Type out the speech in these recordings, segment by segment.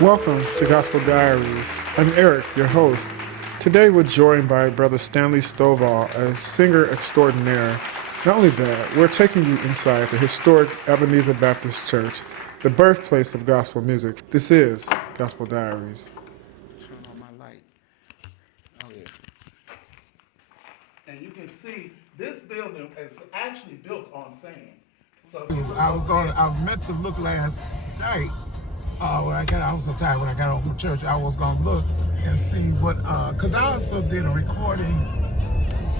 Welcome to Gospel Diaries. I'm Eric, your host. Today we're joined by Brother Stanley Stovall, a singer extraordinaire. Not only that, we're taking you inside the historic Ebenezer Baptist Church, the birthplace of gospel music. This is Gospel Diaries. Turn on my light. Oh yeah. And you can see this building is actually built on sand. So I meant to look last night. I was so tired when I got home from church. I was gonna look and see what, cause I also did a recording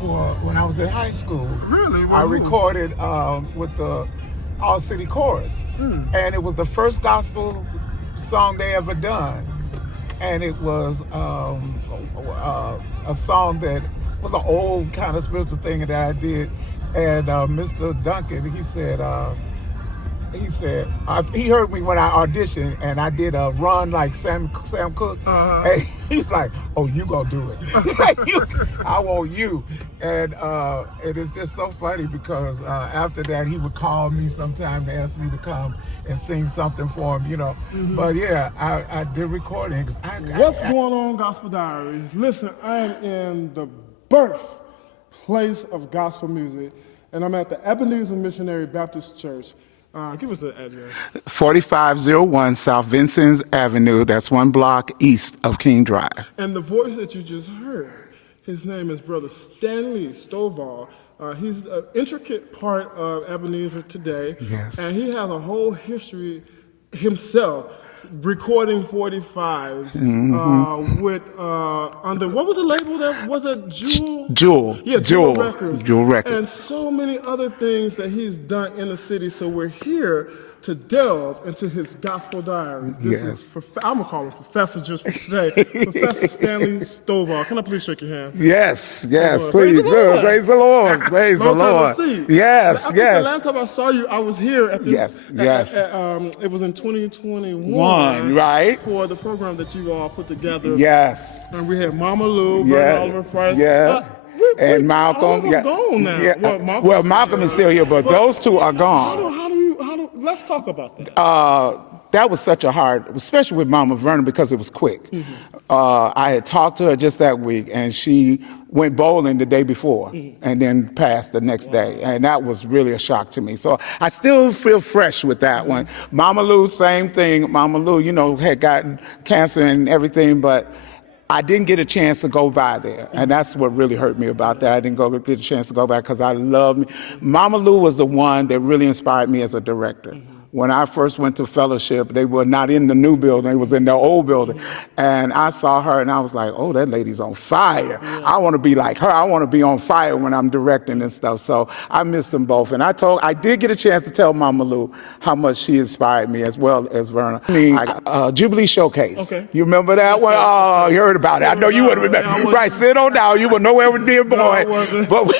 for when I was in high school. Really? I recorded with the All City Chorus, and it was the first gospel song they ever done, and it was a song that was an old kind of spiritual thing that I did, and Mr. Duncan, he said he heard me when I auditioned and I did a run like Sam Cooke, and he's like, "Oh, you gonna do it? I want you." And it is just so funny because after that he would call me sometime to ask me to come and sing something for him, you know. But yeah, I did recordings. What's going on, Gospel Diaries? Listen, I am in the birthplace of gospel music, and I'm at the Ebenezer Missionary Baptist Church. Give us the address. 4501 South Vincennes Avenue. That's one block east of King Drive. And the voice that you just heard, his name is Brother Stanley Stovall. He's an intricate part of Ebenezer today. Yes. And he has a whole history himself, recording 45s with, under, what was the label that was it, Jewel? Yeah, Jewel Records. Jewel Records. And so many other things that he's done in the city. So we're here to delve into his gospel diaries. This is, I'm going to call him Professor just for today, Professor Stanley Stovall. Can I please shake your hand? Yes, please. Praise the Lord. Praise the Lord. Yes, I think the last time I saw you, I was here at this. Yes. It was in 2021. Right. For the program that you all put together. Yes. And we had Mama Lou, Vernon Oliver Price. Yeah. And Malcolm. All of them gone now. Yeah. Well, Malcolm is still here, but those two are gone. Let's talk about that. That was such a hard, especially with Mama Vernon, because it was quick. I had talked to her just that week, and she went bowling the day before and then passed the next day. And that was really a shock to me. So I still feel fresh with that one. Mama Lou, same thing. Mama Lou, had gotten cancer and everything, but I didn't get a chance to go by there, and that's what really hurt me about that. I didn't get a chance to go back because I love me. Mama Lou was the one that really inspired me as a director. When I first went to fellowship, they were not in the new building, they was in the old building. And I saw her and I was like, oh, that lady's on fire. I want to be like her. I want to be on fire when I'm directing and stuff. So I missed them both. And I did get a chance to tell Mama Lou how much she inspired me as well as Verna. Jubilee Showcase. Okay. You remember that one? Oh, you heard about it. I know you would have remember. Right, sit on down. You were nowhere near boy. But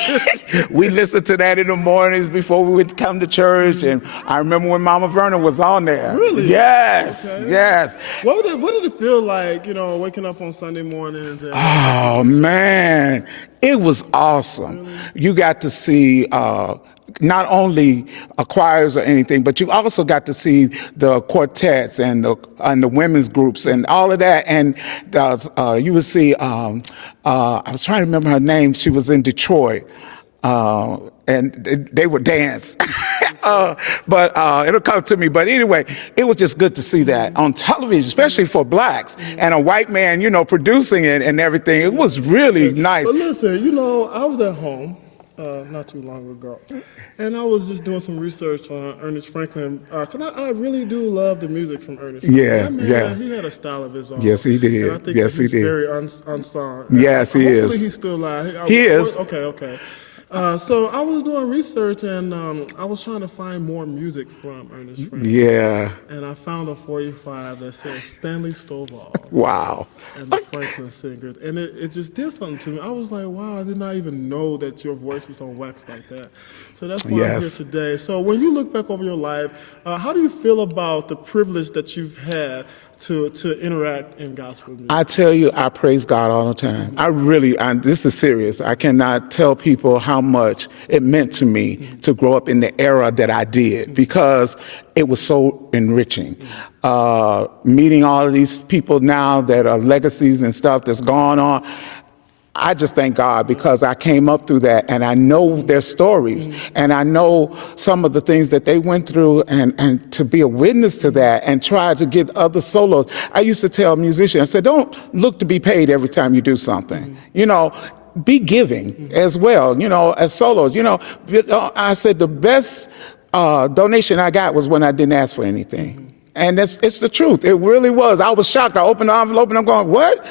we listened to that in the mornings before we would come to church. And I remember when Mama Vernon was on there. Really? Yes, okay. Yes. What did it feel like, waking up on Sunday mornings? And oh, man. It was awesome. Really? You got to see not only choirs or anything, but you also got to see the quartets and the women's groups and all of that. And you would see, I was trying to remember her name. She was in Detroit. And they would dance. But it'll come to me. But anyway, it was just good to see that on television, especially for blacks, and a white man, producing it and everything. It was really nice. But listen, I was at home not too long ago, and I was just doing some research on Ernest Franklin, because I really do love the music from Ernest Franklin. Yeah. He had a style of his own. Yes, he did. And I think yes, he did. Very unsung. Yes, he is. Hopefully he's still alive. He is. Okay. So I was doing research, and I was trying to find more music from Ernest Franklin. Yeah. And I found a 45 that says Stanley Stovall. Wow. And the Franklin Singers. And it just did something to me. I was like, wow, I did not even know that your voice was on wax like that. So that's why I'm here today. So when you look back over your life, how do you feel about the privilege that you've had to interact in gospel music? I tell you, I praise God all the time. I really, this is serious. I cannot tell people how how much it meant to me to grow up in the era that I did, because it was so enriching. Meeting all of these people now that are legacies and stuff that's gone on, I just thank God, because I came up through that and I know their stories and I know some of the things that they went through, and to be a witness to that and try to get other solos. I used to tell musicians, I said, don't look to be paid every time you do something. You know, be giving as well, you know, as solos. You know, I said the best donation I got was when I didn't ask for anything. And it's the truth. It really was. I was shocked. I opened the envelope and I'm going, what?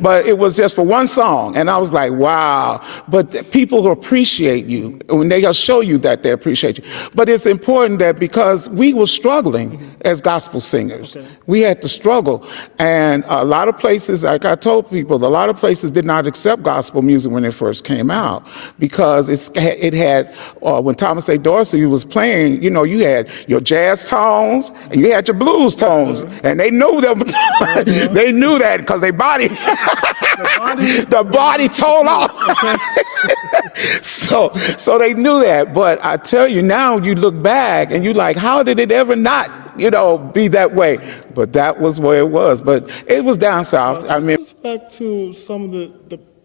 But it was just for one song. And I was like, wow. But people appreciate you when they'll show you that they appreciate you. But it's important that, because we were struggling as gospel singers, we had to struggle. And a lot of places, like I told people, a lot of places did not accept gospel music when it first came out, because it had when Thomas A. Dorsey was playing, you know, you had your jazz tones and you had your blues tones, and they knew them. They knew that because they body, the body told off. So they knew that. But I tell you, now you look back and you like, how did it ever not, you know, be that way? But that was where it was. But it was down south. I mean, let's back to some of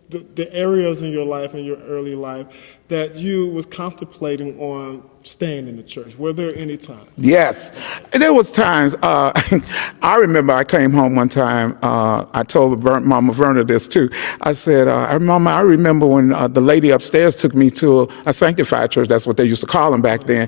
the areas in your life, in your early life, that you was contemplating on staying in the church. Were there any times? Yes, there was times. I remember I came home one time. I told Mama Verna this too. I said, Mama, I remember when the lady upstairs took me to a sanctified church. That's what they used to call them back then,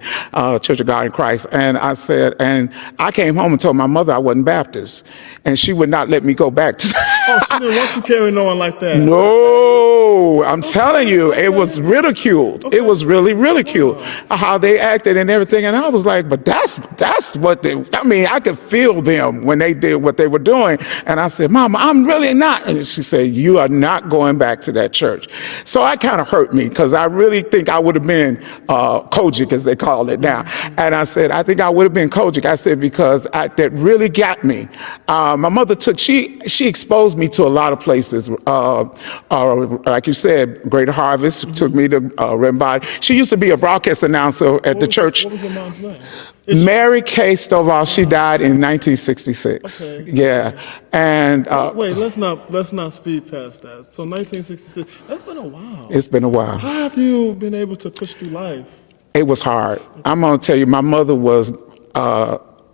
Church of God in Christ. And I said, and I came home and told my mother I wasn't Baptist, and she would not let me go back to. Oh, she didn't want you carrying on like that. No, I'm telling you, it was ridiculed. It was really ridiculed how they acted and everything. And I was like, but that's what they, I mean, I could feel them when they did what they were doing. And I said, Mama, I'm really not. And she said, you are not going back to that church. So that kind of hurt me, because I really think I would have been Kojic, as they call it now. And I said, I think I would have been Kojic. I said, because that really got me. My mother she exposed me to a lot of places. Like you said, Great Harvest took me to Rembody. She used to be a broadcast announcer at the church. What was your mom's name? Mary Kay Stovall. She died in 1966. Okay. Yeah, and wait, let's not speed past that. So 1966. That's been a while. it's been a while. How have you been able to push through life? It was hard. I'm gonna tell you, my mother was.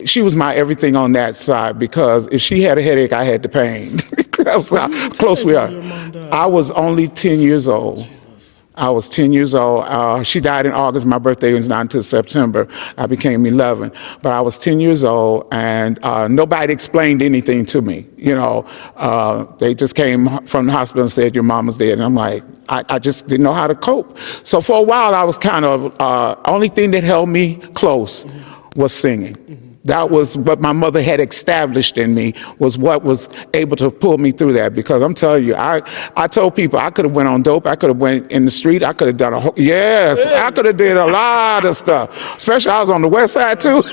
She was my everything on that side, because if she had a headache, I had the pain. That's how close we are. I was only 10 years old. I was 10 years old. She died in August. My birthday was not until September. I became 11. But I was 10 years old, and nobody explained anything to me. You know, they just came from the hospital and said, your mama's dead. And I'm like, I just didn't know how to cope. So for a while, I was kind of, only thing that held me close was singing. That was what my mother had established in me, was what was able to pull me through that. Because I'm telling you, I told people I could have went on dope, I could have went in the street, I could have done I could have did a lot of stuff. Especially I was on the west side too.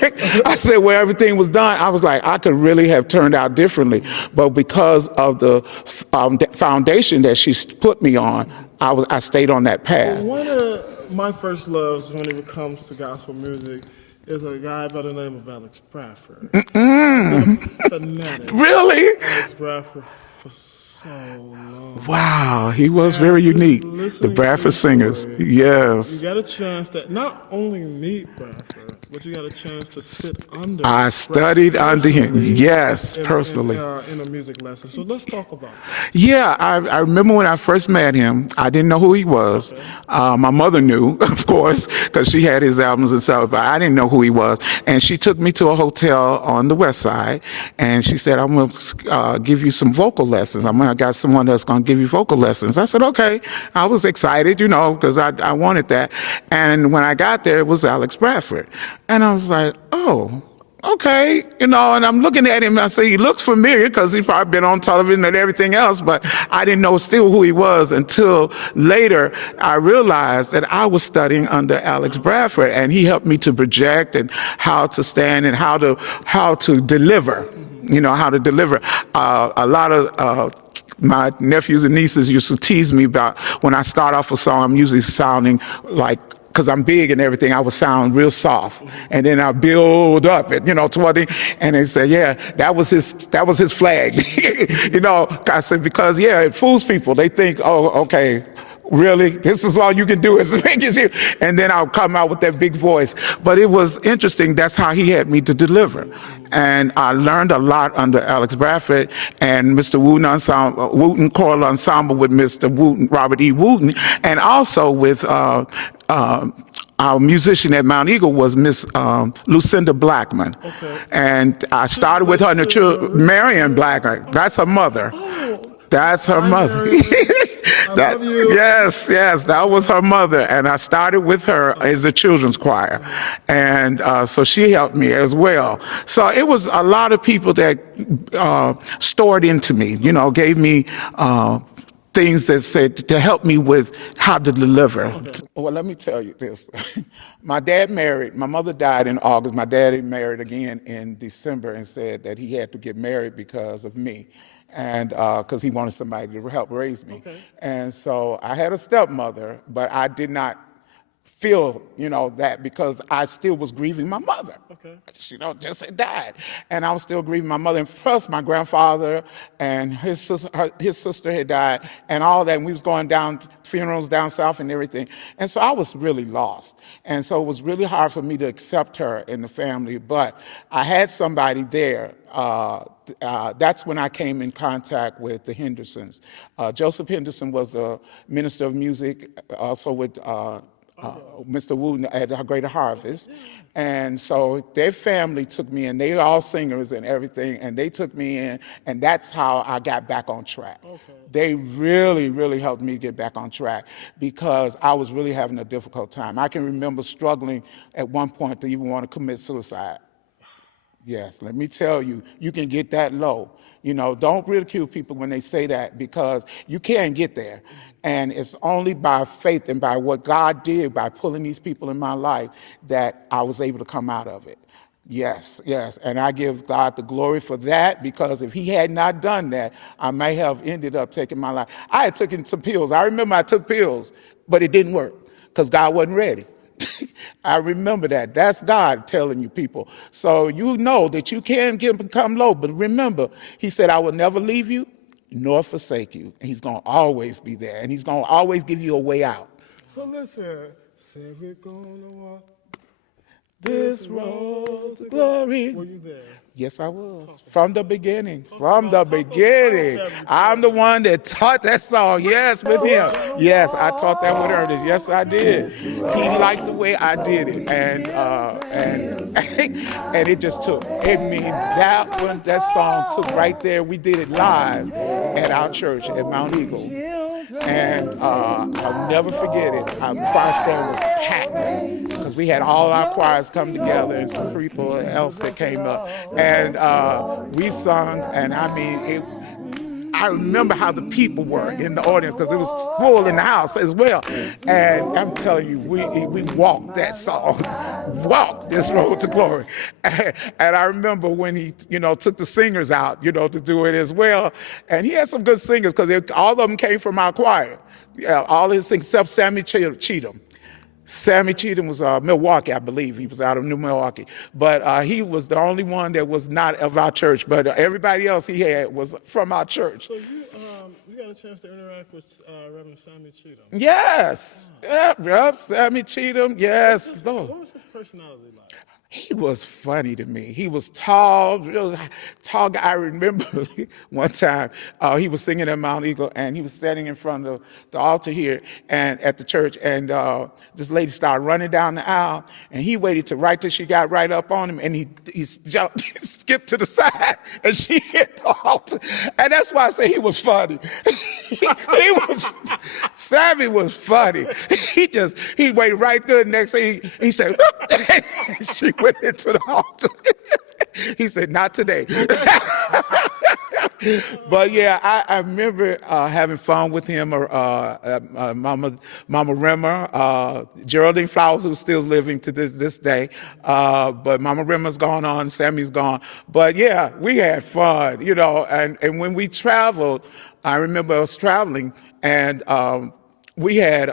I said where everything was done, I was like, I could really have turned out differently. But because of the foundation that she put me on, I stayed on that path. One of my first loves when it comes to gospel music is a guy by the name of Alex Bradford. Fanatic. Really? Alex Bradford for so long. Wow, he was very unique. The Bradford Singers, yes. You got a chance to not only meet Bradford, but you got a chance to sit under. I studied under him, yes, personally. In a music lesson. So let's talk about that. Yeah, I remember when I first met him, I didn't know who he was. Okay. My mother knew, of course, because she had his albums and stuff, but I didn't know who he was. And she took me to a hotel on the west side, and she said, I'm going to give you some vocal lessons. I got someone that's going to give you vocal lessons. I said, okay. I was excited, you know, because I wanted that. And when I got there, it was Alex Bradford. And I was like, oh, okay, you know, and I'm looking at him and I say, he looks familiar because he's probably been on television and everything else, but I didn't know still who he was until later I realized that I was studying under Alex Bradford, and he helped me to project and how to stand and how to deliver, you know, how to deliver. A lot of My nephews and nieces used to tease me about when I start off a song, I'm usually sounding like, because I'm big and everything, I would sound real soft, and then I build up it, toward the, and they say, yeah, that was his flag, I said, because it fools people. They think, oh, okay, really, this is all you can do is make it, and then I'll come out with that big voice. But it was interesting. That's how he had me to deliver, and I learned a lot under Alex Bradford and Mr. Wooten Ensemble, Wooten Choral Ensemble with Mr. Wooten, Robert E. Wooten, and also with our musician at Mount Eagle was Miss Lucinda Blackman. Okay. And I started with her in the children, Marion Blackman. That's her mother. That's her mother. I love you. Yes, that was her mother. And I started with her as a children's choir. And so she helped me as well. So it was a lot of people that stored into me, gave me things that said to help me with how to deliver. Okay. Well, let me tell you this. My dad married, my mother died in August. My daddy married again in December and said that he had to get married because of me. And because he wanted somebody to help raise me. Okay. And so I had a stepmother, but I did not feel, that because I still was grieving my mother. Okay. She just had died. And I was still grieving my mother. And plus my grandfather and his sister had died and all that. And we was going down funerals down south and everything. And so I was really lost. And so it was really hard for me to accept her in the family. But I had somebody there. That's when I came in contact with the Hendersons. Joseph Henderson was the minister of music, also with Mr. Wooten at a Greater Harvest. And so their family took me in. They were all singers and everything, and they took me in, and that's how I got back on track. Okay. They really, really helped me get back on track because I was really having a difficult time. I can remember struggling at one point to even want to commit suicide. Yes, let me tell you, you can get that low. Don't ridicule people when they say that because you can get there. And it's only by faith and by what God did by pulling these people in my life that I was able to come out of it. Yes. And I give God the glory for that because if he had not done that, I may have ended up taking my life. I had taken some pills. I remember I took pills, but it didn't work because God wasn't ready. I remember that. That's God telling you people. So you know that you can become low, but remember, he said, I will never leave you nor forsake you. And he's going to always be there, and he's going to always give you a way out. So listen, say we're going to walk this road to glory. Were you there? Yes, I was. From the beginning. From the beginning. I'm the one that taught that song. Yes, with him. Yes, I taught that with Ernest. Yes, I did. He liked the way I did it. And it just took. I mean, that song took right there. We did it live at our church at Mount Eagle. And I'll never forget it. Our choir stand was packed because we had all our choirs come together and some people else that came up. And we sung, and I mean, I remember how the people were in the audience because it was full in the house as well. And I'm telling you, we walked that song, walked this road to glory. And I remember when he, took the singers out, to do it as well. And he had some good singers because all of them came from our choir. All his singers except Sammy Cheatham. Sammy Cheatham was Milwaukee, I believe. He was out of New Milwaukee. But he was the only one that was not of our church. But everybody else he had was from our church. So you got a chance to interact with Reverend Sammy Cheatham? Yes. Oh. Yeah, Rev. Sammy Cheatham, yes. What was his personality like? He was funny to me. He was tall, real tall guy. I remember one time he was singing at Mount Eagle, and he was standing in front of the altar here and at the church, and this lady started running down the aisle, and he waited till right till she got right up on him, and he jumped, he skipped to the side, and she hit the altar. And that's why I say he was funny. Sammy was funny. He waited right there. Next thing he said, she went into the altar. He said, not today. But yeah, I remember having fun with him, Mama Rimmer, Geraldine Flowers, who's still living to this day. But Mama Rimmer's gone on, Sammy's gone. But yeah, we had fun, and when we traveled, I remember us traveling, and we had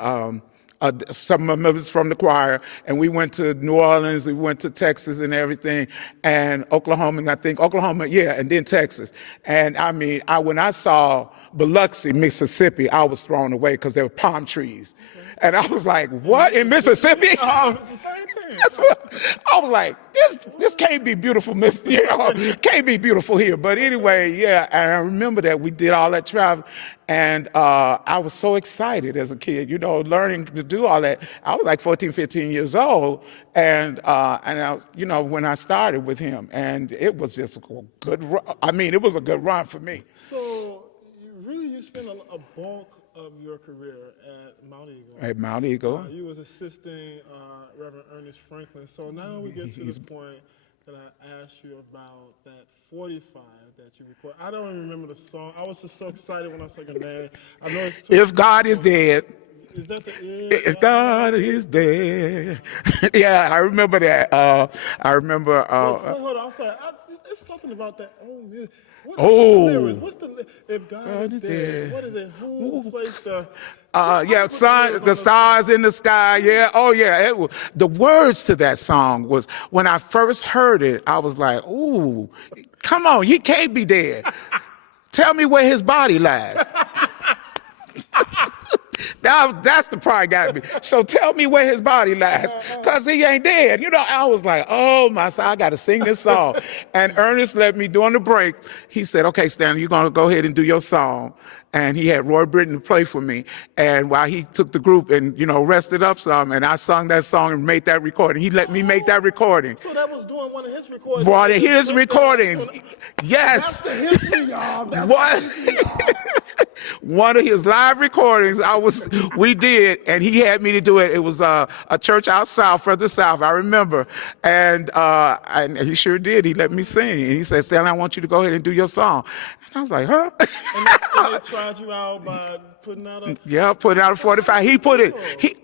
some members from the choir, and we went to New Orleans, we went to Texas and everything, and Oklahoma, and I think Oklahoma, yeah, and then Texas. And I mean, when I saw Biloxi, Mississippi, I was thrown away because there were palm trees. And I was like, what, in Mississippi? Oh, it's the same thing. That's what, I was like, this can't be beautiful, can't be beautiful here. But anyway, yeah, and I remember that we did all that travel, and I was so excited as a kid, learning to do all that. I was like 14, 15 years old, and I was, when I started with him, and it was just a good run. I mean, it was a good run for me. So, you spent a bulk of your career at Mount Eagle. At Mount Eagle. You was assisting Reverend Ernest Franklin. So now we get to the point that I asked you about that 45 that you recorded. I don't even remember the song. I was just so excited when I saw your name. I know it's If God is dead. Is that the If God is dead. Yeah, I remember that. I remember. hold on, I'm sorry. It's something about that. Oh, man. What's the if God is dead? What is it? Who plays the? The stars in the sky. Yeah. Oh, yeah. The words to that song was, when I first heard it, I was like, "Ooh, come on, he can't be dead. Tell me where his body lies." That's the part got me. So tell me where his body lies, because he ain't dead. I was like, oh my son, I got to sing this song. And Ernest let me, during the break, he said, okay, Stanley, you're going to go ahead and do your song. And he had Roy Britton play for me. And while he took the group and, rested up some, and I sung that song and made that recording. He let me make that recording. So that was doing one of his recordings. One of his recordings. Yes. That's the history, y'all. What? One of his live recordings we did, and he had me to do it. It was a church out south, further south, I remember. And he sure did. He let me sing. And he said, Stanley, I want you to go ahead and do your song. And I was like, huh? And they tried you out by putting out putting out a 45. He put it,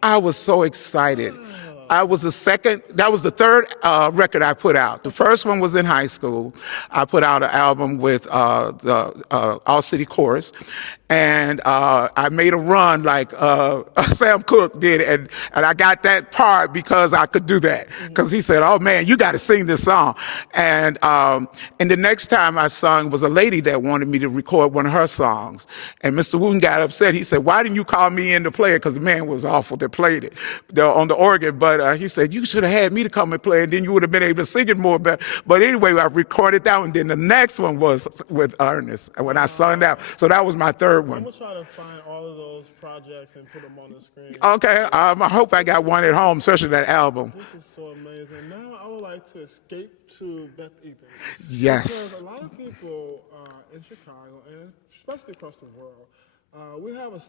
I was so excited. That was the third record I put out. The first one was in high school. I put out an album with the All City Chorus. And I made a run like Sam Cooke did, and I got that part because I could do that. Because he said, oh man, you got to sing this song. And the next time I sung was a lady that wanted me to record one of her songs. And Mr. Wooten got upset. He said, why didn't you call me in to play it? Because the man was awful that played it on the organ. But he said, you should have had me to come and play it, and then you would have been able to sing it more better. But anyway, I recorded that one. Then the next one was with Ernest, and when I sung that. So that was my third one. I'm going to try to find all of those projects and put them on the screen. Okay, I hope I got one at home, especially that album. This is so amazing. Now I would like to escape to Beth Ethan. Yes. Because a lot of people in Chicago, and especially across the world,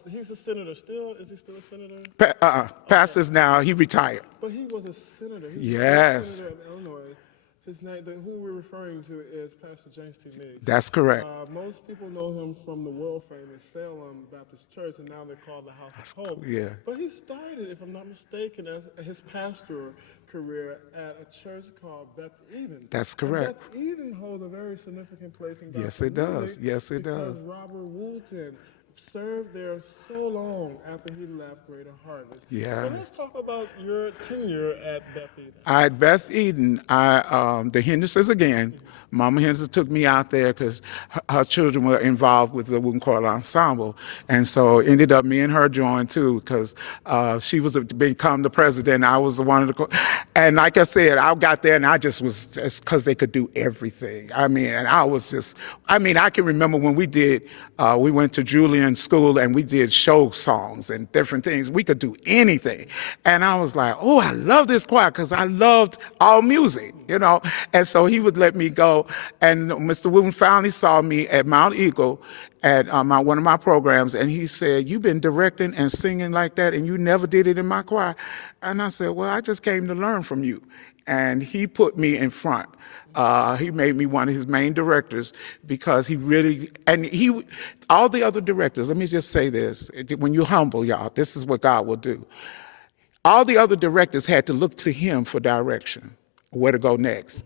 he's a senator still. Is he still a senator? Pastors now, he retired. But he was a senator. Yes. A senator in Illinois. His name, who we're referring to, is Pastor James T. Meigs. That's correct. Most people know him from the world famous Salem Baptist Church, and now they're called the House of Hope. Yeah. But he started, if I'm not mistaken, as his pastoral career at a church called Beth Eden. That's correct. And Beth Eden holds a very significant place in gospel Yes, it does. music Yes, it because does. Robert Woolton served there so long after he left Greater Harvest. Yeah. So let's talk about your tenure at Beth Eden. At Beth Eden, the Hendersons again. Mama Henderson took me out there because her children were involved with the Wooten Choral Ensemble. And so ended up me and her joined too, because she was become the president. I was the one of the, and like I said, I got there and I just was, because they could do everything. I mean, and I was just, I can remember when we went to Julian School and we did show songs and different things. We could do anything. And I was like, oh, I love this choir because I loved all music, And so he would let me go. And Mr. Wooten finally saw me at Mount Eagle at one of my programs, and he said, you've been directing and singing like that, and you never did it in my choir. And I said, well, I just came to learn from you. And he put me in front. He made me one of his main directors because he really, all the other directors, let me just say this, when you're humble, y'all, this is what God will do. All the other directors had to look to him for direction, where to go next.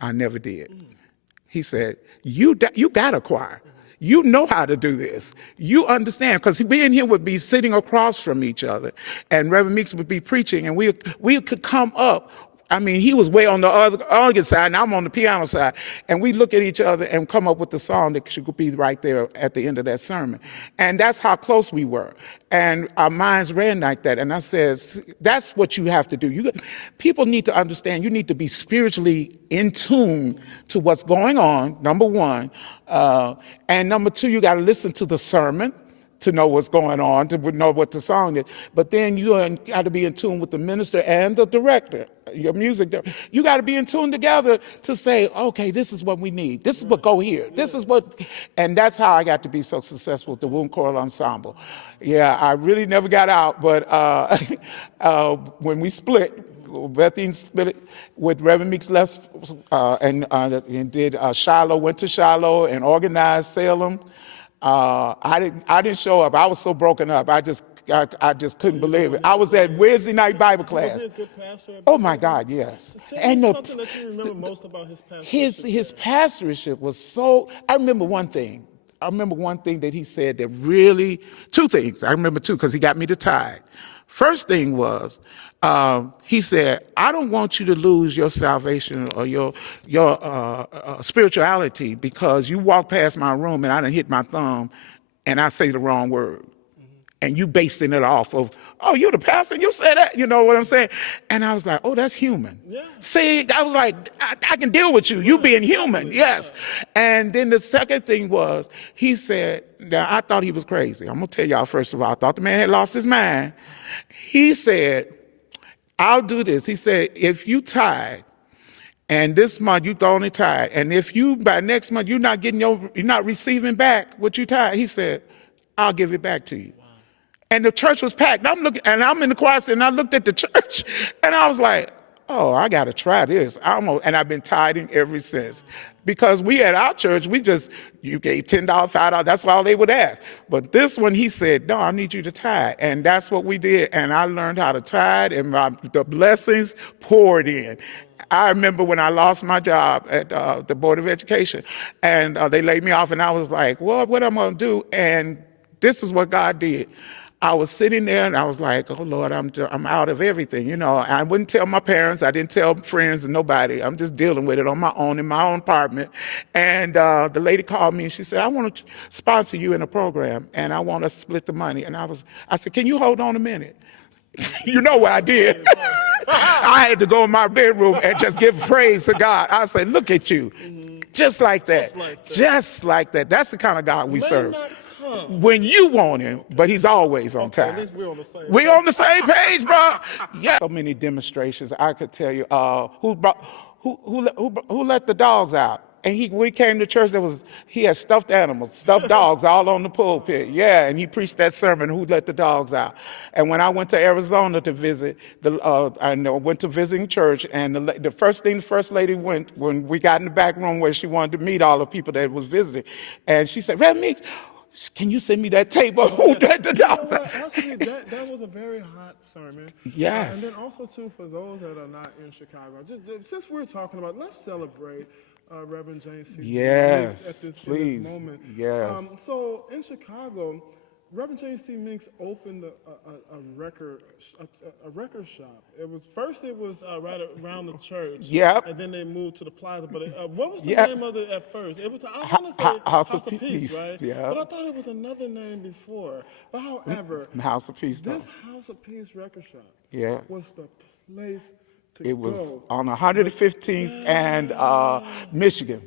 I never did. He said, you got a choir. You know how to do this. You understand, because me and him would be sitting across from each other, and Reverend Meeks would be preaching, and we could come up. I mean, he was way on the other organ side, and I'm on the piano side. And we look at each other and come up with the song that should be right there at the end of that sermon. And that's how close we were. And our minds ran like that. And I says, that's what you have to do. People need to understand you need to be spiritually in tune to what's going on, number one. And number two, you got to listen to the sermon to know what's going on, to know what the song is. But then you got to be in tune with the minister and the director, your music director. You got to be in tune together to say, okay, this is what we need. This is what go here. This is what, and that's how I got to be so successful with the Wound Choral Ensemble. Yeah, I really never got out, but when we split, Beth split it with Reverend Meeks left and did Shiloh, went to Shiloh and organized Salem. I didn't show up. I was so broken up. I just couldn't believe it. I was at Wednesday night Bible class. Was he a good pastor? Oh my God, yes. And something that you remember most about his pastorship. His pastorship was so. I remember one thing that he said that really, two things. I remember two because he got me to tithe. First thing was, he said, I don't want you to lose your salvation or your spirituality because you walk past my room and I done hit my thumb and I say the wrong word. And you basing it off of, oh, you're the pastor, you say that, you know what I'm saying? And I was like, oh, that's human. Yeah. See, I was like, I can deal with you, you being human, yes. And then the second thing was, he said, now I thought he was crazy. I'm gonna tell y'all first of all, I thought the man had lost his mind. He said, I'll do this. He said, if you tithe, and this month you only tithe, and if you by next month you're not receiving back what you tithe, he said, I'll give it back to you. Wow. And the church was packed. And I'm in the choir and I looked at the church, and I was like, oh, I got to try this. And I've been tithing ever since. Because we at our church, you gave $10, $5, that's all they would ask. But this one, he said, no, I need you to tithe. And that's what we did. And I learned how to tithe, and the blessings poured in. I remember when I lost my job at the Board of Education, and they laid me off, and I was like, well, what am I going to do? And this is what God did. I was sitting there and I was like, oh Lord, I'm out of everything. You know, I wouldn't tell my parents. I didn't tell friends and nobody. I'm just dealing with it on my own in my own apartment. And the lady called me and she said, I want to sponsor you in a program and I want to split the money. And I said, can you hold on a minute? You know what I did? I had to go in my bedroom and just give praise to God. I said, look at you. Just like that. Just like that. That's the kind of God we serve. When you want him, but he's always on time. We're on the same page, bro. Yeah. So many demonstrations. I could tell you who let the dogs out. And when he came to church, he had stuffed animals, stuffed dogs all on the pulpit. Yeah, and he preached that sermon, who let the dogs out. And when I went to Arizona to visit, I went to visiting church, and the first thing the first lady went, when we got in the back room where she wanted to meet all the people that was visiting, and she said, Reverend Meeks, can you send me that tape of who let the dogs out? Actually, that was a very hot sermon. Yes. And then also, too, for those that are not in Chicago, since we're talking about, let's celebrate Reverend James C. Yes, at this moment. Yes. So in Chicago, Reverend James T. Meeks opened a record shop. It was right around the church. Yep. And then they moved to the plaza. But what was the name of it at first? It was I want to say House of Peace, right? Yeah. But I thought it was another name before. But however, House of Peace. This House of Peace record shop. Yeah. Was the place to It was go. on 115th and Michigan.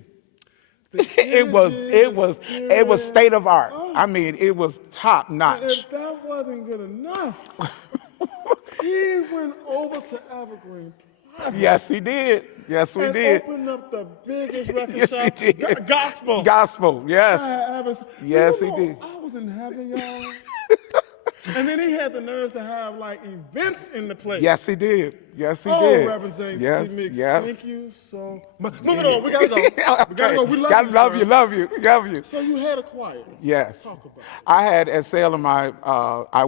It was state of art. I mean, it was top notch. If that wasn't good enough, he went over to Evergreen Plaza. Yes, he did. Yes, we did. Opened up the biggest record Yes, shop. he did. Gospel. Gospel. Yes. Yes, he You know, did. I was in heaven, y'all. And then he had the nerves to have like events in the place. Yes, he did. Yes, he Oh, did. Reverend James Yes, T. Meeks, yes. thank you so much. Moving on, we gotta go. We gotta go. We Gotta love you, love sir. you, love you. So you had a choir. Yes. Talk about it. I had at Salem, I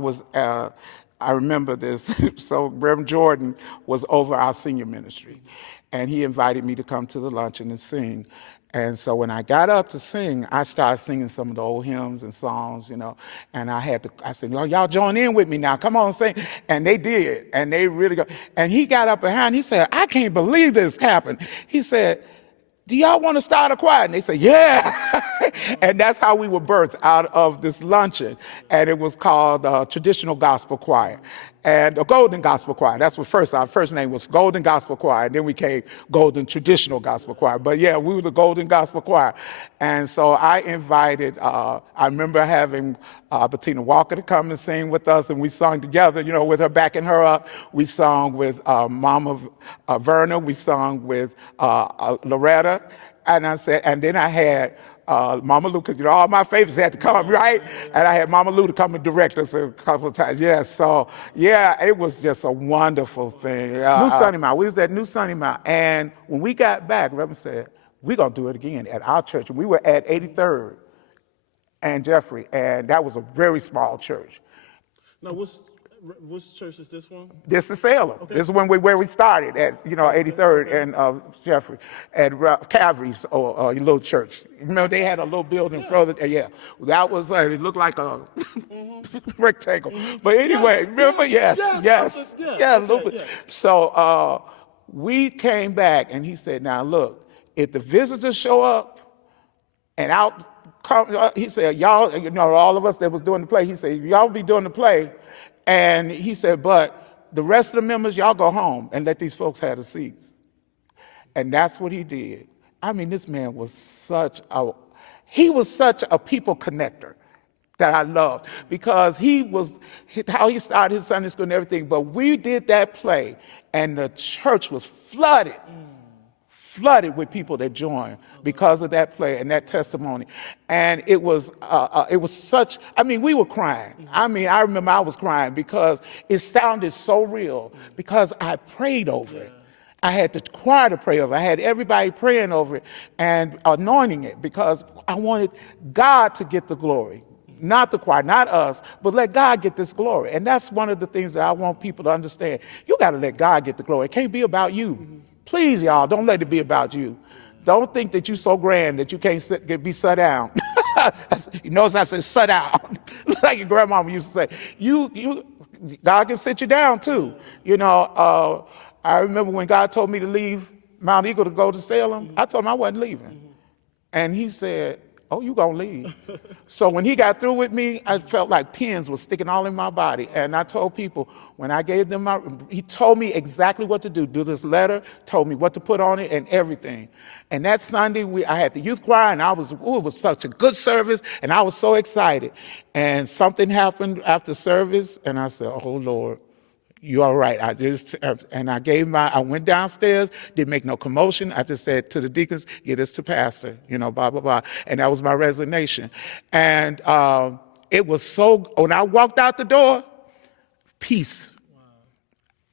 remember this. So Reverend Jordan was over our senior ministry. And he invited me to come to the luncheon and sing. And so when I got up to sing, I started singing some of the old hymns and songs, and I said, y'all join in with me now, come on, sing. And they did, and they really go. And he got up behind, he said, I can't believe this happened. He said, do y'all want to start a choir? And they said, yeah. And that's how we were birthed out of this luncheon. And it was called Traditional Gospel Choir. And the Golden Gospel Choir. That's what our first name was Golden Gospel Choir. And then we came Golden Traditional Gospel Choir. But yeah, we were the Golden Gospel Choir. And so I invited, I remember having Bettina Walker to come and sing with us. And we sung together, with her backing her up. We sung with Mama Verna. We sung with Loretta. And then I had Mama Lou, because all my favorites had to come, right? And I had Mama Lou to come and direct us a couple of times. Yes, so yeah, it was just a wonderful thing. New Sunny Mount, we was at New Sunny Mount, and when we got back, Reverend said, we're gonna do it again at our church. And we were at 83rd and Jeffrey, and that was a very small church. Now, which church is this one? This is Salem. Okay. This is where we started at, 83rd and Jeffrey, at Calvary's little church. Remember, they had a little building further. Yeah, that was it looked like a rectangle. But anyway, remember, yes, a little bit. Yeah. So we came back, and he said, "Now look, if the visitors show up, and he said, y'all, all of us that was doing the play, he said, y'all be doing the play." And he said, but the rest of the members, y'all go home and let these folks have the seats. And that's what he did. I mean, this man was such a people connector that I loved, because how he started his Sunday school and everything. But we did that play, and the church was flooded with people that joined because of that play and that testimony. And it was such, we were crying. I remember I was crying because it sounded so real, because I prayed over it. I had the choir to pray over it. I had everybody praying over it and anointing it, because I wanted God to get the glory. Not the choir, not us, but let God get this glory. And that's one of the things that I want people to understand. You got to let God get the glory. It can't be about you. Please, y'all, don't let it be about you. Don't think that you're so grand that you can't be shut down. You notice I said shut down, like your grandmama used to say. God can sit you down too. I remember when God told me to leave Mount Eagle to go to Salem, I told him I wasn't leaving. And he said, oh, you gonna leave. So when he got through with me, I felt like pins were sticking all in my body. And I told people, when I gave them he told me exactly what to do this letter, told me what to put on it and everything. And that Sunday, I had the youth choir, and it was such a good service, and I was so excited. And something happened after service, and I said, oh, Lord, you all right. I went downstairs, didn't make no commotion. I just said to the deacons, get us to pastor, blah, blah, blah. And that was my resignation. And it was when I walked out the door, peace. Wow.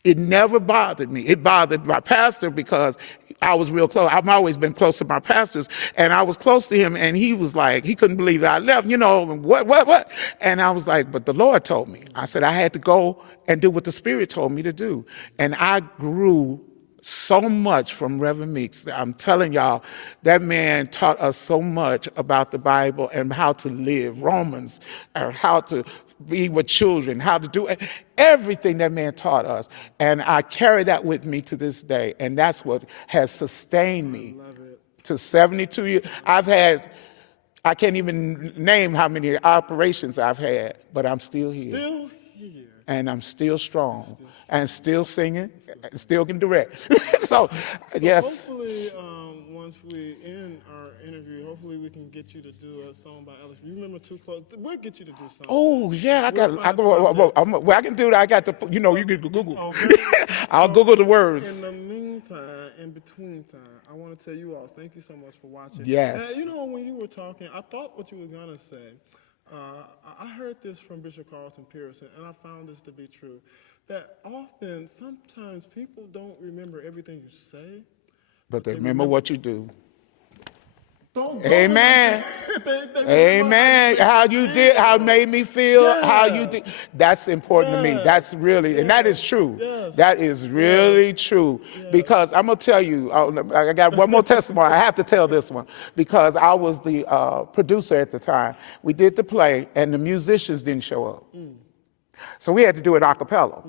It never bothered me. It bothered my pastor because I was real close. I've always been close to my pastors, and I was close to him, and he was like, he couldn't believe that I left, what? And I was like, but the Lord told me. I said I had to go and do what the Spirit told me to do. And I grew so much from Reverend Meeks. I'm telling y'all, that man taught us so much about the Bible and how to live, Romans, or how to be with children, how to do everything that man taught us. And I carry that with me to this day. And that's what has sustained me to 72 years. I can't even name how many operations I've had, but I'm still here. Still here. And I'm still strong, and still singing, still can direct. So yes. Hopefully, once we end our interview, hopefully we can get you to do a song by Alex. You remember Too Close? We'll get you to do something. Oh yeah, I can do that. I got the, you can Google. Okay. I'll Google the words. In the meantime, in between time, I want to tell you all, thank you so much for watching. Yes. And, when you were talking, I thought what you were gonna say. I heard this from Bishop Carlton Pearson, and I found this to be true, that sometimes people don't remember everything you say. But they remember what you do. Don't Amen. Amen. How you did, how it made me feel, how you Yes. did. That's important to me. Yes. That's really, and that is true. Yes. That is really true. Because I'm going to tell you, I got one more testimony. I have to tell this one. Because I was the producer at the time. We did the play, and the musicians didn't show up. So we had to do it a cappella.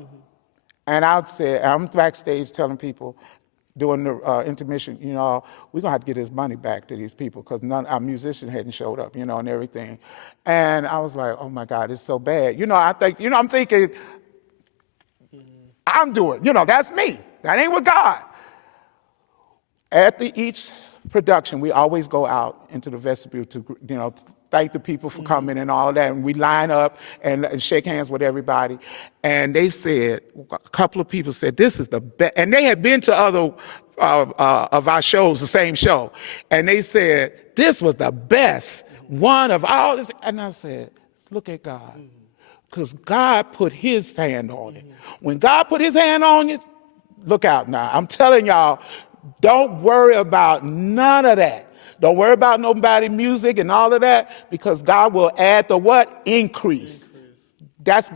And I'm backstage telling people, during the intermission, you know, we're gonna have to get this money back to these people because none our musician hadn't showed up, you know, and everything. And I was like, oh my God, it's so bad. You know, I'm thinking, I'm doing, you know, that's me. That ain't with God. At each production, we always go out into the vestibule to, you know, thank the people for coming and all of that. And we line up and shake hands with everybody. And they said, a couple of people said, this is the best. And they had been to other of our shows, the same show. And they said, this was the best one of all this. And I said, look at God. Because God put his hand on it. When God put his hand on you, look out now. I'm telling y'all, don't worry about none of that. Don't worry about nobody music and all of that, because God will add the what? Increase. That's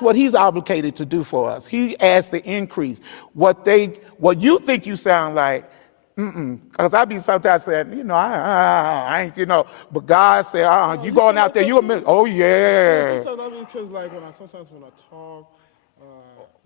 what he's obligated to do for us. He adds the increase. What you think you sound like, because I be sometimes saying, you know, I ain't, you know, but God said, you going out there, you a minute. Oh yeah. Sometimes, I mean, because like sometimes when I talk,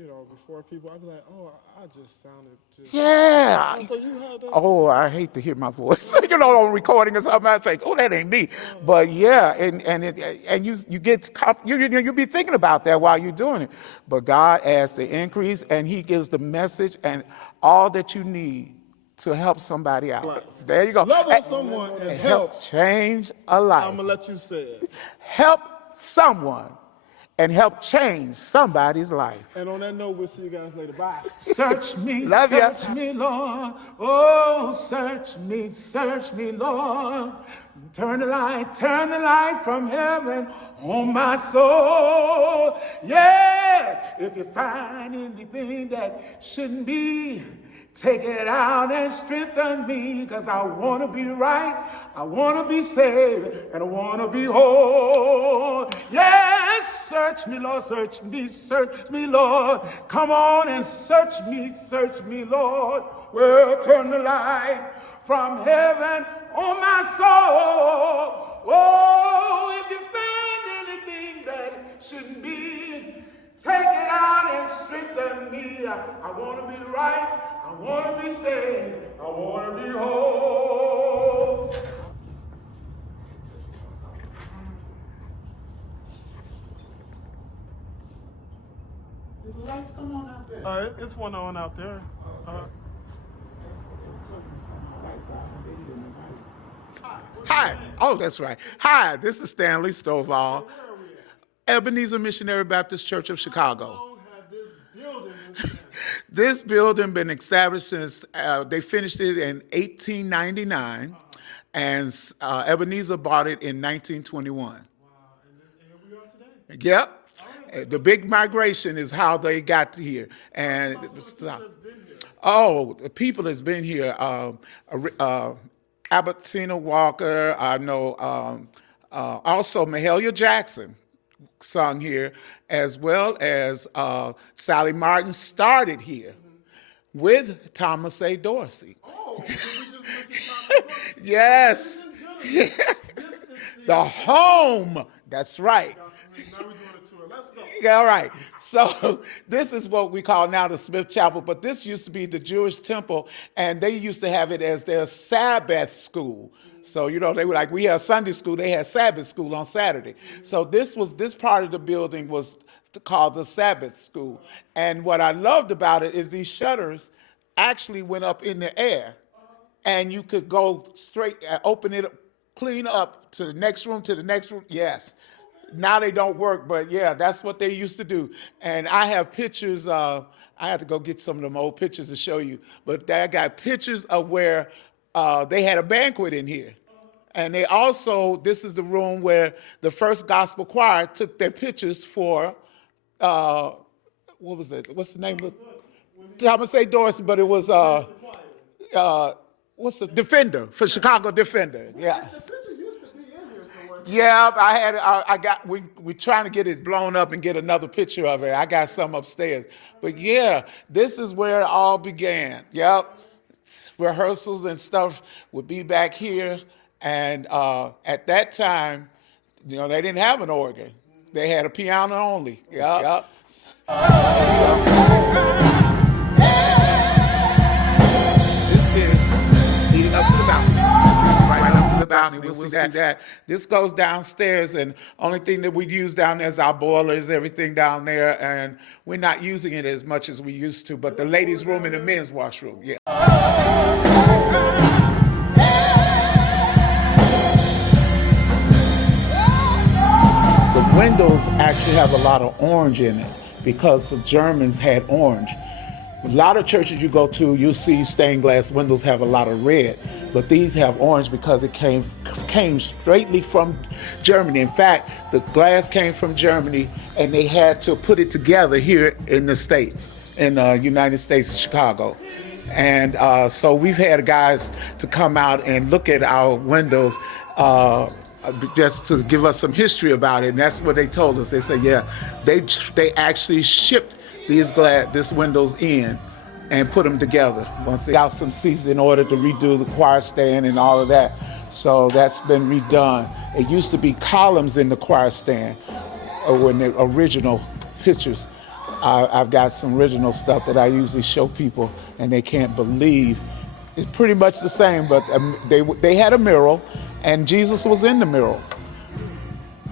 you know, before people, I'd be like, oh, I just sounded just. Yeah. So you have that. Oh, I hate to hear my voice. You know, on recording or something, I think, oh, that ain't me. But yeah, and you get you be thinking about that while you're doing it. But God adds the increase, and he gives the message and all that you need to help somebody out. Right. There you go. Love on someone and help change a life. I'm gonna let you say it. Help someone and help change somebody's life. And on that note, we'll see you guys later. Bye. Search me, Love ya. search me, Lord. Oh, search me, Lord. Turn the light from heaven on my soul. Yes, if you find anything that shouldn't be, take it out and strengthen me, because I want to be right, I want to be saved, and I want to be whole. Yes, search me, Lord, search me, Lord. Come on and search me, Lord. Well, turn the light from heaven on my soul. Oh, if you find anything that shouldn't be, take it out and strengthen me. I want to be right. I want to be saved. I want to be whole. Did the lights come on out there? It's one on out there. Hi. Oh, that's right. Hi, this is Stanley Stovall, Ebenezer Missionary Baptist Church of Chicago. How long have this building been? This building been established since they finished it in 1899, and Ebenezer bought it in 1921. Wow, and here we are today. Yep. The big migration is how they got here. And Some of the people that's been here. oh, the people that's been here, Albertina Walker, I know, also Mahalia Jackson sung here, as well as Sally Martin started here with Thomas A. Dorsey. Oh, did we just mention Thomas? Yes. Ladies and gentlemen, The home. That's right. now we're doing a tour. Let's go. Yeah, all right. So this is what we call now the Smith Chapel, but this used to be the Jewish temple, and they used to have it as their Sabbath school. So, you know, they were like, we have Sunday school, they had Sabbath school on Saturday. So this part of the building was called the Sabbath school. And what I loved about it is these shutters actually went up in the air, and you could go straight, open it up, clean up to the next room, Yes. Now they don't work, but yeah, that's what they used to do. And I have pictures, I had to go get some of them old pictures to show you, but I got pictures of where they had a banquet in here. And they also, this is the room where the first gospel choir took their pictures for, what was it? What's the name of it? Thomas A. Dorsey, but it was what's the Defender for Chicago Defender? Yeah. The picture used to be in here somewhere. Yeah, we're trying to get it blown up and get another picture of it. I got some upstairs. But yeah, this is where it all began. Yep. Rehearsals and stuff would be back here. And at that time, they didn't have an organ. They had a piano only. Yep. This is leading up to the balcony. Right up to the balcony. We'll see that. This goes downstairs, and only thing that we use down there is our boilers, everything down there, and we're not using it as much as we used to. But the ladies' room and the men's washroom, yeah. The windows actually have a lot of orange in it because the Germans had orange. A lot of churches you go to, you see stained glass windows have a lot of red, but these have orange because it came straightly from Germany. In fact, the glass came from Germany, and they had to put it together here in the States, in the United States, Chicago. And so we've had guys to come out and look at our windows just to give us some history about it. And that's what they told us. They said, yeah, they actually shipped these windows in and put them together once they got some seats in order to redo the choir stand and all of that. So that's been redone. It used to be columns in the choir stand when the original pictures. I've got some original stuff that I usually show people, and they can't believe. It's pretty much the same, but they had a mural, and Jesus was in the mural.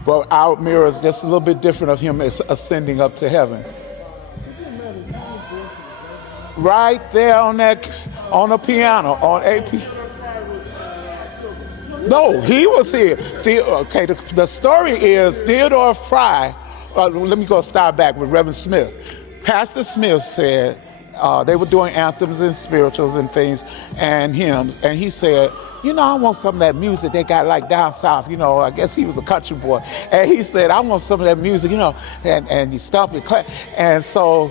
But our mural is just a little bit different of him ascending up to heaven. Right there on a piano, on AP. No, he was here. The story is Theodore Fry. Let me start back with Reverend Smith. Pastor Smith said they were doing anthems and spirituals and things and hymns, and he said, I want some of that music they got like down south. I guess he was a country boy, and he said, I want some of that music, and he stopped and clapped. And so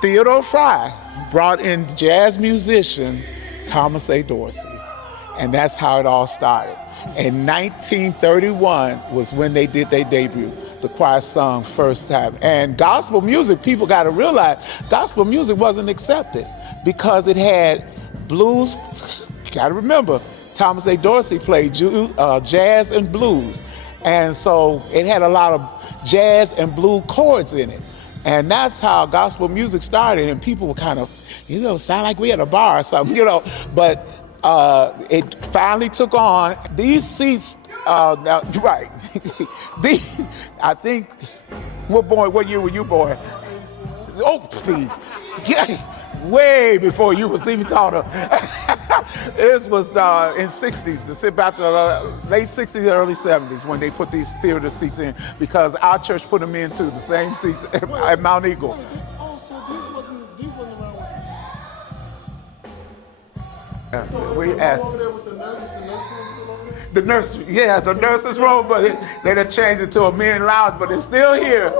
Theodore Fry brought in jazz musician Thomas A. Dorsey, and that's how it all started. In 1931 was when they did their debut. The choir sung first time. And gospel music, people got to realize, gospel music wasn't accepted because it had blues. You got to remember, Thomas A. Dorsey played jazz and blues. And so it had a lot of jazz and blue chords in it. And that's how gospel music started. And people were kind of, sound like we at a bar or something, But it finally took on. These seats, now, right. I think, what year were you born? Oh, please. Yeah, way before you was even thought of. This was in 60s, it's about the late 60s, early 70s when they put these theater seats in, because our church put them into the same seats at Mount Eagle. Oh, so these wasn't around. So we asked. Over there with the nurse room still over there? The nurse's room, but they done changed it to a men lounge, but it's still here.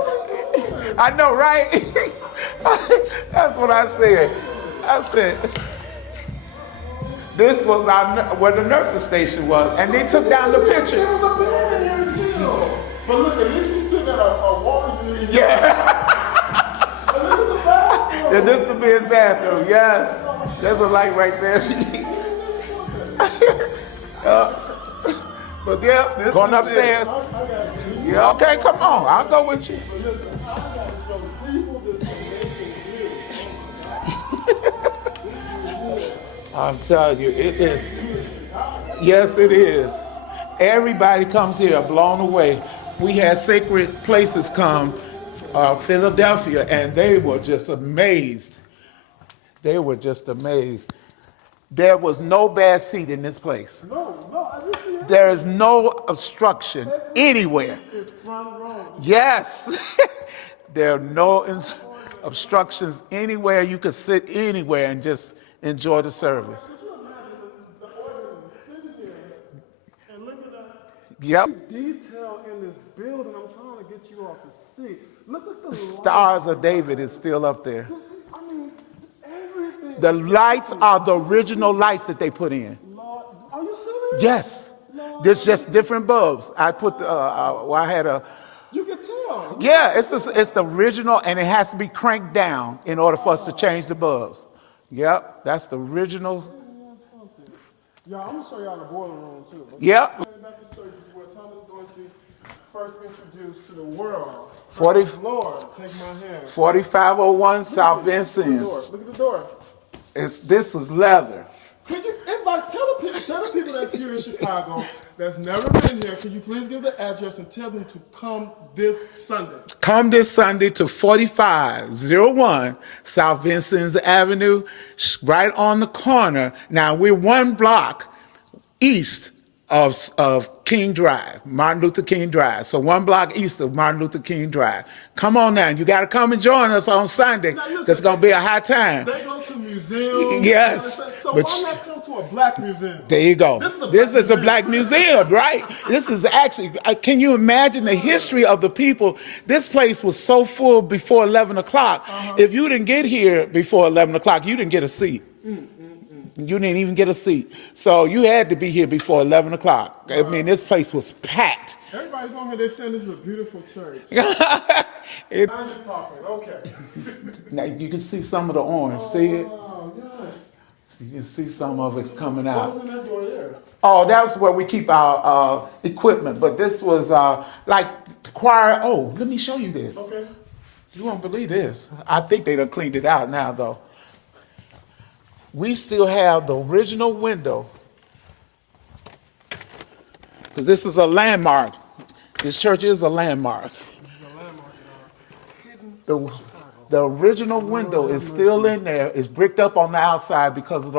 I know, right? That's what I said. This was where the nurse's station was, and they took down the picture. There was a bed in here still. But look, at least we still got a water unit. Yeah. And look at the bathroom. And this to be his bathroom, yes. There's a light right there. But yeah, this going upstairs. Yeah, okay, come on. I'll go with you. Listen, I got to show people this amazing view. I'm telling you, it is. Yes, it is. Everybody comes here blown away. We had Sacred Places come, Philadelphia, and they were just amazed. There was no bad seat in this place. There is no obstruction anywhere. It's front row. Yes. There are no obstructions anywhere. You could sit anywhere and just enjoy the service. Could you imagine the organ sitting here and look at that Yep. detail in this building? I'm trying to get you all to see. Look at the Stars of David is still up there. I mean, everything. The lights are the original lights that they put in. Lord, are you serious? Yes. There's just different bulbs. I put I had a. You can tell. Yeah, it's the original, and it has to be cranked down in order for us to change the bulbs. Yep, that's the original. Y'all, I'm gonna show y'all the boiler room too. Yep. Baptist Church is where Thomas Dorsey first introduced to the world. 40 Lord, take my hand. 4501 South Look at the Vincennes. door. Look at the door. This was leather. Could you invite, tell the people that's here in Chicago that's never been here, could you please give the address and tell them to come this Sunday? Come this Sunday to 4501 South Vincennes Avenue, right on the corner. Now, we're one block east of King Drive, Martin Luther King Drive. So one block east of Martin Luther King Drive. Come on now, you got to come and join us on Sunday. It's going to be a high time. They go to museums. Yes. So but why not come to a black museum? There you go. This is a black museum, right? This is actually, can you imagine the history of the people? This place was so full before 11 o'clock. If you didn't get here before 11 o'clock, you didn't get a seat. You didn't even get a seat. So you had to be here before 11 o'clock. I mean, this place was packed. Everybody's on here, they're saying this is a beautiful church. It- I'm just talking, okay. now you can see some of the orange. See it? Oh, yes. You can see some of it's coming What out. was in that door there? Oh, that was where we keep our equipment. But this was like choir. Oh, let me show you this. Okay. You won't believe this. I think they done cleaned it out now, though. We still have the original window. Because this is a landmark. This church is a landmark. The original window is still in there. It's bricked up on the outside because of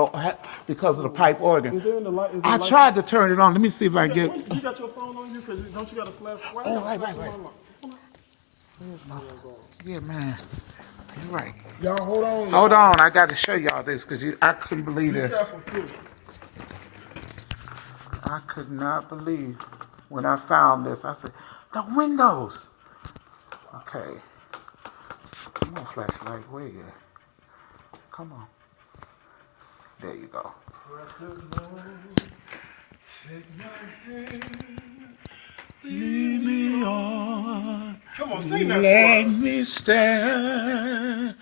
the pipe organ. Is there in the light? I tried to turn it on. Let me see if I get. You got your phone on you? Because don't you got a flash? Oh, right. Yeah, man. You're right. Y'all hold on. Hold on. I got to show y'all this because I couldn't believe this. I could not believe when I found this. I said, the windows. Okay. Come on, flashlight. Where you at? Come on. There you go. Lead me on. Come on, sing that Let for us. me stand.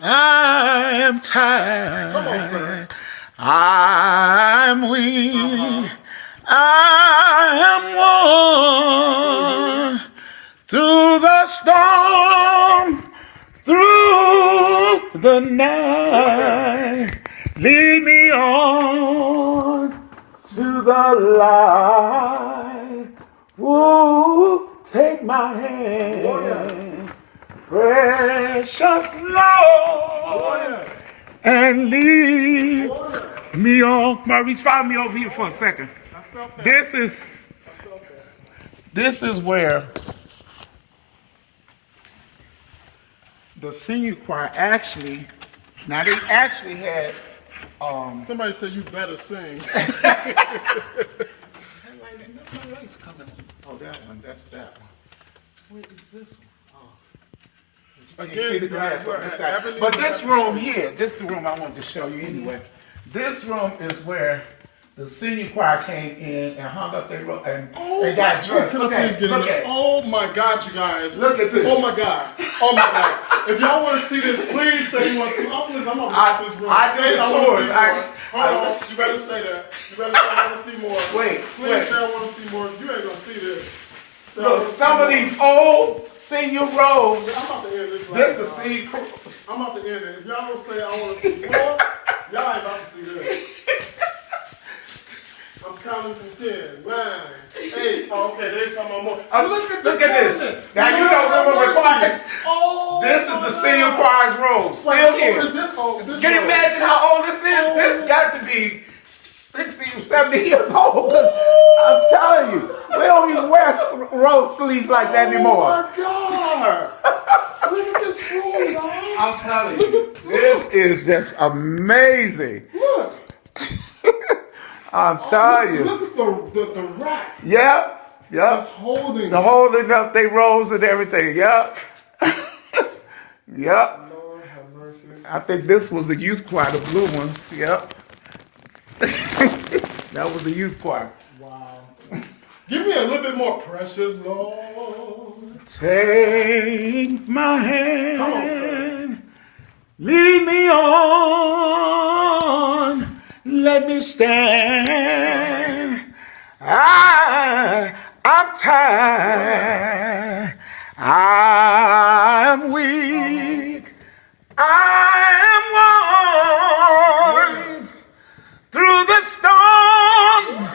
I am tired. Come on, sir. I'm weak. I am worn through the storm, through the night. Lead me on to the light. Ooh, take my hand, precious Lord, and lead me on. Maurice, follow me over here for a second. This is where the senior choir actually. Now they actually had. Somebody said you better sing. No light's coming. Oh, that one. That's that one. Where is this one? Oh. You can't see the glass on this side. But this room here, this is the room I wanted to show you anyway. This room is where the senior choir came in and hung up their robe and they got dressed. Can I please get in there? Oh my God, you guys. Look at this. Oh my God. Oh my God. If y'all want to see this, please say you want to see. I'm going to block this room. I Say did I want to tours. see more. Hold on. You better say that. You better say I want to see more. Wait, Please wait. say I want to see more. You ain't going to see this. Say I Look, wanna see some of more. these old senior robes. I'm about to end this. This is the senior. I'm about to end it. If y'all don't say I want to see more, y'all ain't about to see this. I'm counting from 10, 9, 8. Oh, okay, there's some more. Look at this. Now you know when we're quiet. Oh, This is the senior choir's robe. Still here. Can you imagine how old this is? This got to be 60, 70 years old. 'Cause I'm telling you, we don't even wear robe sleeves like that anymore. Oh my God! Look at this room, y'all. I'm telling you, this is just amazing. Look. I'm telling you. Look at the rack. Yep. It's holding. The holding up their robes and everything. Yep. Yep. Lord have mercy. I think this was the youth choir, the blue one. Yep. That was the youth choir. Wow. Give me a little bit more precious, Lord. Take my hand. Come on, sir. Lead me on. Let me stand. I'm tired. I'm weak. I am worn through the storm,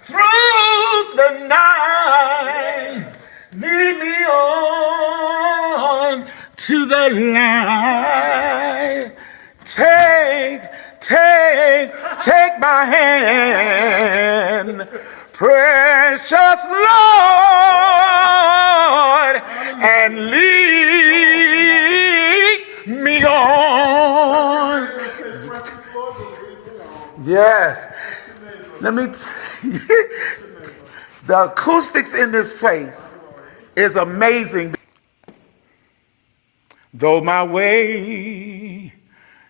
through the night. Lead me on to the light. Take my hand, precious Lord, and lead me on. Yes. Let me the acoustics in this place is amazing. Though my way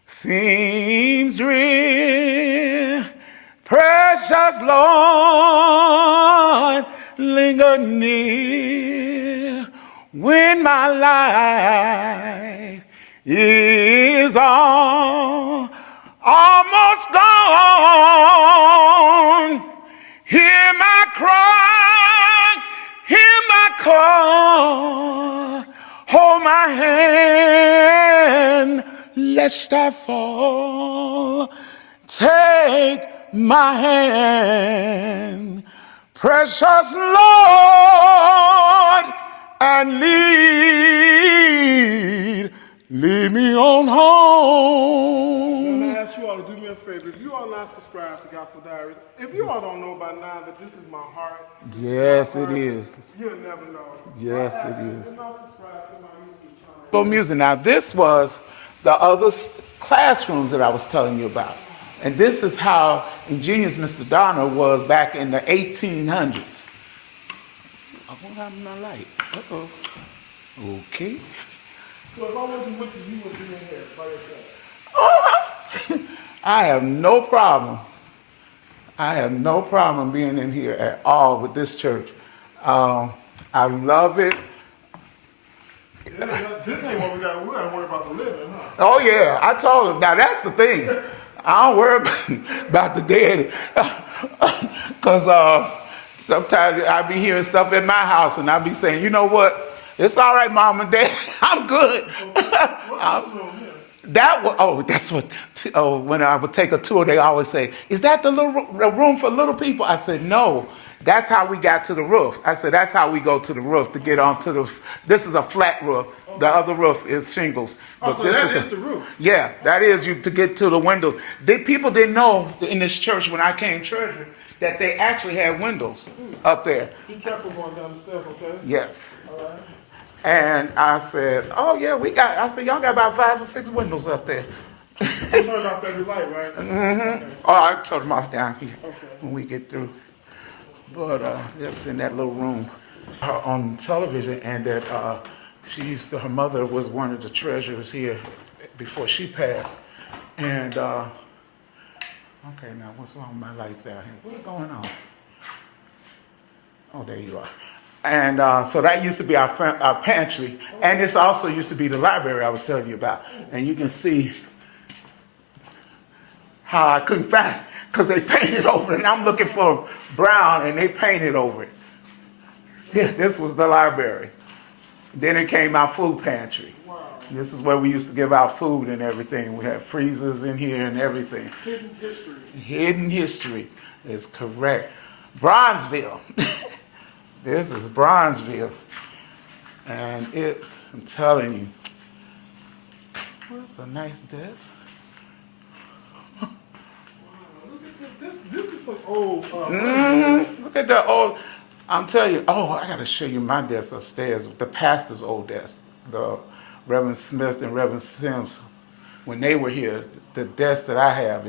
seems drear, precious Lord, linger near when my life is almost gone. Hear my cry, hear my call. Hold my hand, lest I fall. Take my hand, precious Lord, and lead me on home. I'm going to ask you all to do me a favor. If you are not subscribed to Gospel Diaries, if you all don't know by now that this is my heart. Yes, it is. You'll never know. Yes, it is. If not subscribed to my YouTube channel. Gospel music. Now, this was the other classrooms that I was telling you about. And this is how ingenious Mr. Donner was back in the 1800s. I won't have my light. Uh-oh. Okay. So if I wasn't with you, you would be in here by yourself. I have no problem. I have no problem being in here at all with this church. I love it. This ain't what we got to worry about the living, huh? Oh yeah, I told him. Now that's the thing. I don't worry about the dead, cause sometimes I be hearing stuff in my house, and I be saying, you know what? It's all right, Mom and Dad. I'm good. When I would take a tour, they always say, is that the room for little people? I said, no, that's how we got to the roof. I said, that's how we go to the roof to get onto this is a flat roof. The other roof is shingles. Oh, so that is the roof? Yeah, that is you to get to the windows. People didn't know in this church when I came treasurer that they actually had windows up there. Be careful going down the stairs, okay? Yes. All right. And I said, oh yeah, I said, y'all got about 5 or 6 windows up there. You turned off every light, right? Mm-hmm. Okay. Oh, I turn them off down here Okay. when we get through. But just in that little room on television, and that her mother was one of the treasurers here before she passed. And okay, now what's wrong with my lights out here? What's going on? Oh, there you are. And so that used to be our pantry. And this also used to be the library I was telling you about. And you can see how I couldn't find it because they painted over it. And I'm looking for brown, and they painted over it. Yeah, this was the library. Then it came our food pantry. Wow. This is where we used to give out food and everything. We had freezers in here and everything. Hidden history. Hidden history is correct. Bronzeville. This is Bronzeville. And I'm telling you, well, that's a nice desk. This is some old. Look at the old. I'm telling you. Oh, I got to show you my desk upstairs. The pastor's old desk. The Reverend Smith and Reverend Sims, when they were here, the desk that I have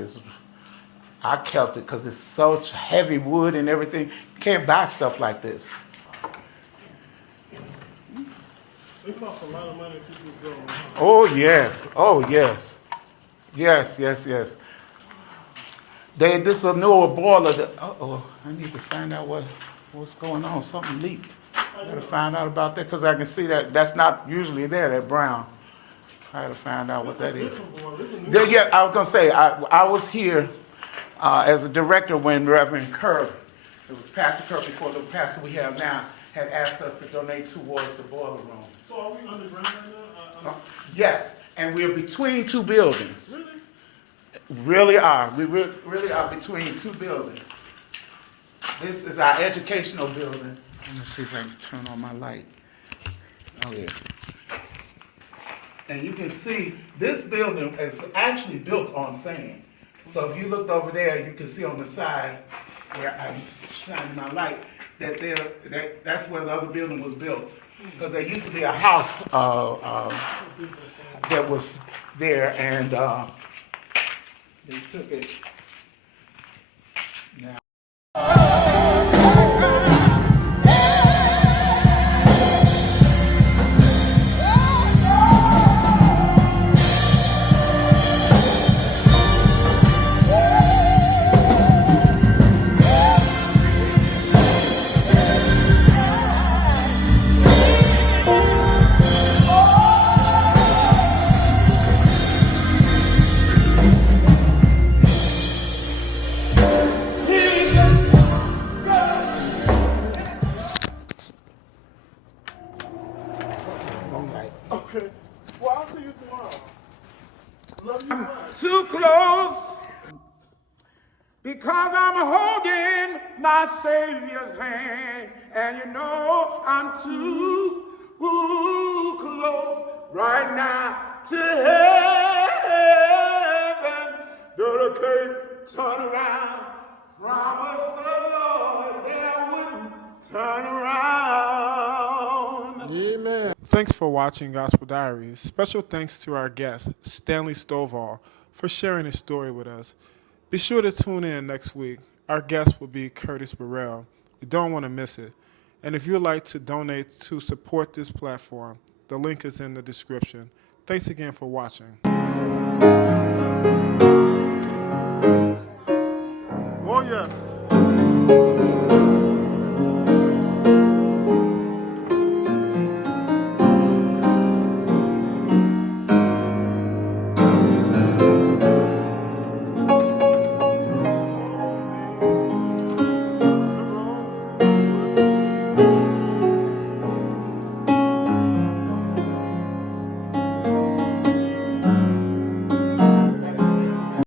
I kept it because it's such heavy wood and everything. You can't buy stuff like this. It costs a lot of money to keep it going. Huh? Oh yes. Oh yes. Yes, yes, yes. This is a newer boiler. I need to find out what's going on. Something leaked. I gotta find out about that because I can see that's not usually there, that brown. I gotta find out what that is. Yeah, I was gonna say, I was here as a director when Reverend Kerr, it was Pastor Kerr before the pastor we have now, had asked us to donate towards the boiler room. So are we underground right now? Yes, and we're between two buildings. Really? Really are. We really are between two buildings. This is our educational building. Let me see if I can turn on my light. Oh, yeah. And you can see this building is actually built on sand. So if you looked over there, you can see on the side where I'm shining my light that's where the other building was built. Because there used to be a house that was there, and they took it. Now. Okay. Well, I'll see you tomorrow. Love you much. Too close because I'm holding my Savior's hand, and you know I'm too close right now to heaven. That I can't turn around. Promise the Lord that I wouldn't turn around. Amen. Thanks for watching Gospel Diaries. Special thanks to our guest, Stanley Stovall, for sharing his story with us. Be sure to tune in next week. Our guest will be Curtis Burrell. You don't want to miss it. And if you'd like to donate to support this platform, the link is in the description. Thanks again for watching. Oh, yes.